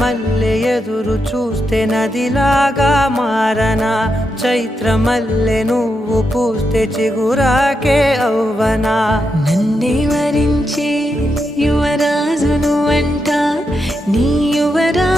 మల్లె ఎదురు చూస్తే నదిలాగా మారనా, చైత్రమల్లె నువ్వు పూస్తే చిగురాకే అవ్వనా. నన్నే వరించే యువరాజును అంట నీ యువరా